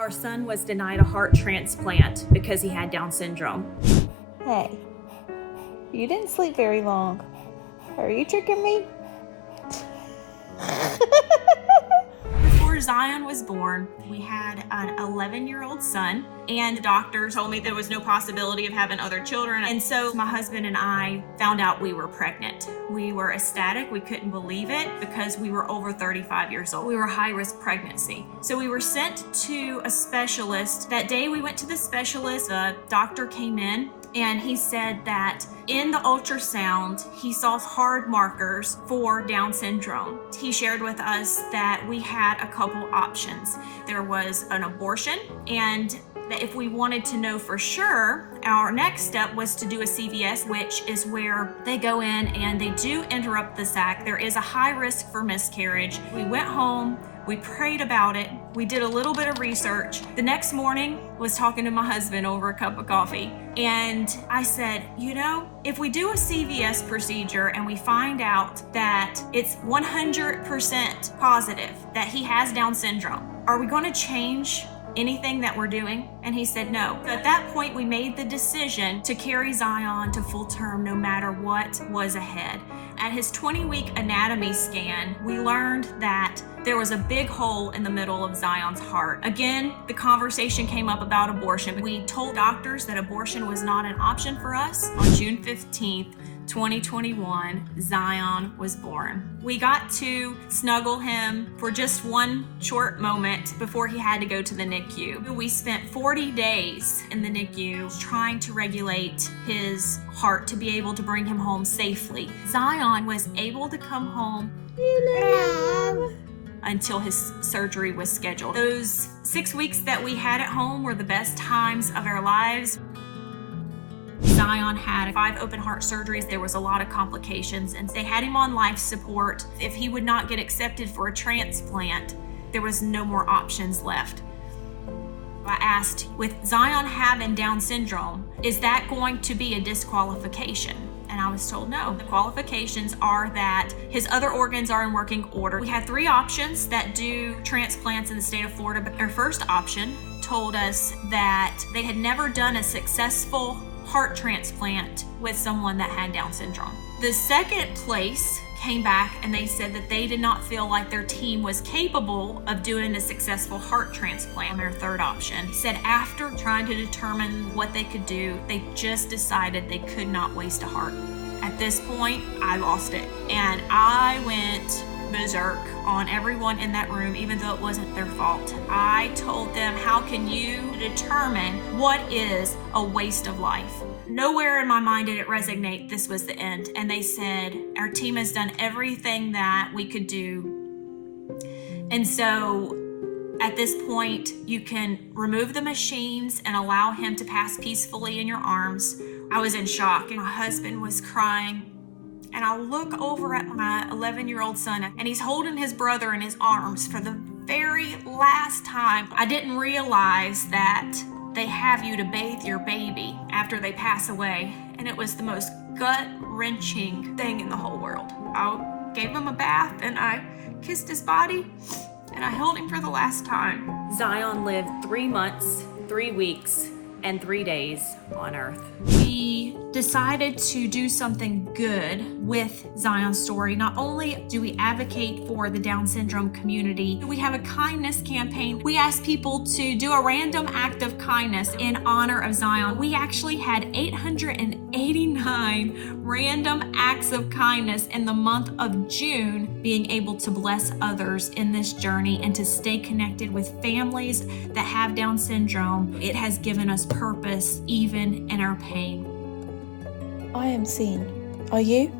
Our son was denied a heart transplant because he had Down syndrome. Hey, you didn't sleep very long. Are you tricking me? Before Zion was born, we had an 11-year-old son, and the doctor told me there was no possibility of having other children. And so my husband and I found out we were pregnant. We were ecstatic. We couldn't believe it because we were over 35 years old. We were high-risk pregnancy. So we were sent to a specialist. That day we went to the specialist, the doctor came in and he said that in the ultrasound, he saw hard markers for Down syndrome. He shared with us that we had a couple options. There was an abortion, and that if we wanted to know for sure, our next step was to do a CVS, which is where they go in and they do interrupt the sac. There is a high risk for miscarriage. We went home, we prayed about it, we did a little bit of research. The next morning, was talking to my husband over a cup of coffee, and I said, you know, if we do a CVS procedure and we find out that it's 100% positive that he has Down syndrome, are we going to change anything that we're doing? And he said no. At that point, we made the decision to carry Zion to full term no matter what was ahead. At his 20-week anatomy scan, we learned that there was a big hole in the middle of Zion's heart. Again, the conversation came up about abortion. We told doctors that abortion was not an option for us. On June 15th, 2021, Zion was born. We got to snuggle him for just one short moment before he had to go to the NICU. We spent 40 days in the NICU trying to regulate his heart to be able to bring him home safely. Zion was able to come home until his surgery was scheduled. Those 6 weeks that we had at home were the best times of our lives. Zion had 5 open heart surgeries. There was a lot of complications, and they had him on life support. If he would not get accepted for a transplant, there was no more options left. I asked, with Zion having Down syndrome, is that going to be a disqualification? And I was told no. The qualifications are that his other organs are in working order. We had 3 options that do transplants in the state of Florida, but our first option told us that they had never done a successful heart transplant with someone that had Down syndrome. The second place came back and they said that they did not feel like their team was capable of doing a successful heart transplant. Their third option said after trying to determine what they could do, they just decided they could not waste a heart. At this point, I lost it, and I went berserk on everyone in that room, even though it wasn't their fault. I told them, how can you determine what is a waste of life? Nowhere in my mind did it resonate this was the end. And they said, our team has done everything that we could do. And so at this point, you can remove the machines and allow him to pass peacefully in your arms. I was in shock, and my husband was crying. And I look over at my 11-year-old son, and he's holding his brother in his arms for the very last time. I didn't realize that they have you to bathe your baby after they pass away, and it was the most gut-wrenching thing in the whole world. I gave him a bath, and I kissed his body, and I held him for the last time. Zion lived 3 months, 3 weeks, and 3 days on Earth. We decided to do something good with Zion's story. Not only do we advocate for the Down syndrome community, we have a kindness campaign. We ask people to do a random act of kindness in honor of Zion. We actually had 889 random acts of kindness in the month of June, being able to bless others in this journey and to stay connected with families that have Down syndrome. It has given us purpose even in our pain. I am seen. Are you?